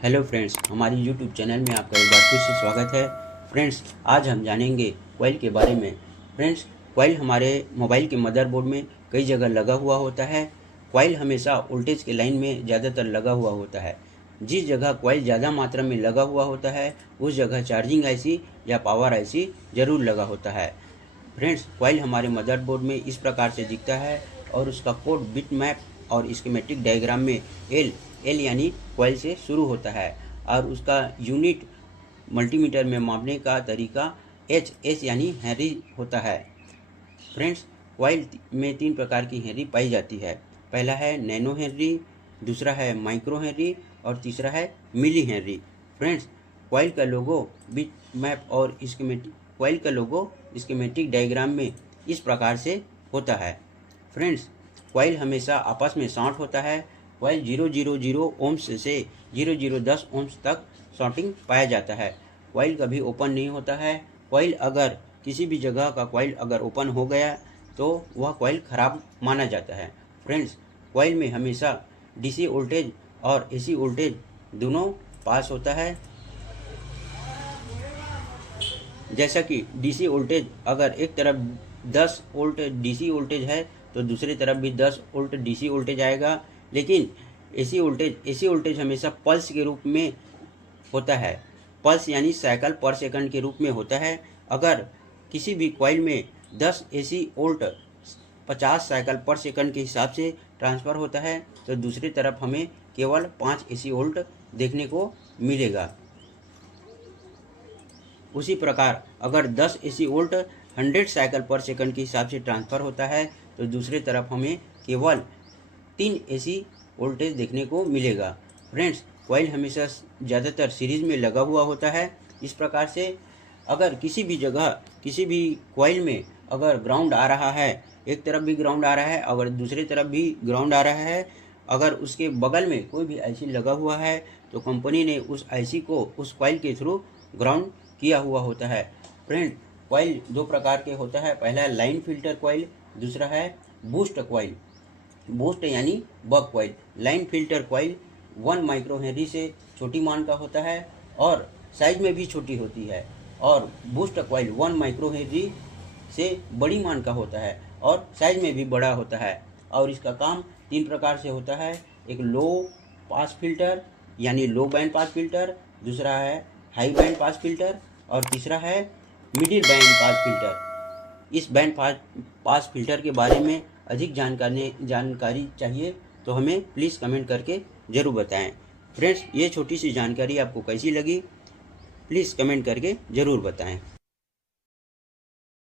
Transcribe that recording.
Hello friends, हमारी YouTube channel में आपका एक बार फिर से स्वागत है। फ्रेंड्स, आज हम जानेंगे कॉइल के बारे में। फ्रेंड्स, कॉइल हमारे मोबाइल के मदरबोर्ड में कई जगह लगा हुआ होता है। कॉइल हमेशा वोल्टेज के लाइन में ज़्यादातर लगा हुआ होता है। जिस जगह कॉइल ज़्यादा मात्रा में लगा हुआ होता है उस जगह चार्जिंग आईसी या पावर आईसी ज़रूर लगा होता है। फ्रेंड्स, कॉइल हमारे मदरबोर्ड में इस प्रकार से दिखता है और उसका कोड बिट मैप और स्कीमेटिक डायग्राम में एल यानी कॉइल से शुरू होता है और उसका यूनिट मल्टीमीटर में मापने का तरीका एच यानी हेनरी होता है। फ्रेंड्स, कॉइल में 3 प्रकार की हेनरी पाई जाती है। पहला है नैनो हेनरी, दूसरा है माइक्रो हेनरी और तीसरा है मिली हेनरी। फ्रेंड्स, कॉइल का लोगो बिट मैप और स्कीमेटिक डायग्राम में इस प्रकार से होता है। फ्रेंड्स, कॉइल हमेशा आपस में शॉर्ट होता है। कॉइल 000 ओम्स से 0010 ओम्स तक शॉर्टिंग पाया जाता है। कॉइल कभी ओपन नहीं होता है। कॉइल अगर किसी भी जगह का कॉइल अगर ओपन हो गया तो वह कॉइल ख़राब माना जाता है। फ्रेंड्स, कॉइल में हमेशा डीसी वोल्टेज और एसी वोल्टेज दोनों पास होता है। जैसा कि डीसी वोल्टेज अगर एक तरफ 10 वोल्ट डीसी वोल्टेज है तो दूसरी तरफ भी 10 वोल्ट डीसी वोल्टेज आएगा। लेकिन एसी वोल्टेज हमेशा पल्स के रूप में होता है। पल्स यानी साइकिल पर सेकंड के रूप में होता है। अगर किसी भी कॉइल में 10 एसी वोल्ट 50 साइकिल पर सेकंड के हिसाब से ट्रांसफ़र होता है तो दूसरी तरफ हमें केवल 5 एसी वोल्ट देखने को मिलेगा। उसी प्रकार अगर 10 एसी वोल्ट 100 साइकिल पर सेकंड के हिसाब से ट्रांसफ़र होता है तो दूसरी तरफ हमें केवल 3 एसी वोल्टेज देखने को मिलेगा। फ्रेंड्स, कॉइल हमेशा ज़्यादातर सीरीज़ में लगा हुआ होता है। इस प्रकार से अगर किसी भी जगह किसी भी कॉइल में अगर ग्राउंड आ रहा है, एक तरफ भी ग्राउंड आ रहा है, अगर दूसरी तरफ भी ग्राउंड आ रहा है, अगर उसके बगल में कोई भी आईसी लगा हुआ है तो कंपनी ने उस आईसी को उस कॉइल के थ्रू ग्राउंड किया हुआ होता है। फ्रेंड, कॉइल 2 प्रकार के होता है। पहला है लाइन फिल्टर कॉइल, दूसरा है बूस्ट कॉइल। बूस्ट यानी buck coil. Line filter coil 1 micro henry से छोटी मान का होता है और साइज में भी छोटी होती है, और बूस्ट कॉइल 1 माइक्रो हेनरी से बड़ी मान का होता है और साइज में भी बड़ा होता है। और इसका काम 3 प्रकार से होता है। एक लो पास फिल्टर यानी लो बैंड पास फिल्टर, दूसरा है हाई बैंड पास फिल्टर और तीसरा है मिडिल बैंड पास फिल्टर। इस बैंड पास फिल्टर के बारे में अधिक जानकारी चाहिए तो हमें प्लीज़ कमेंट करके ज़रूर बताएं। फ्रेंड्स, ये छोटी सी जानकारी आपको कैसी लगी प्लीज़ कमेंट करके ज़रूर बताएं।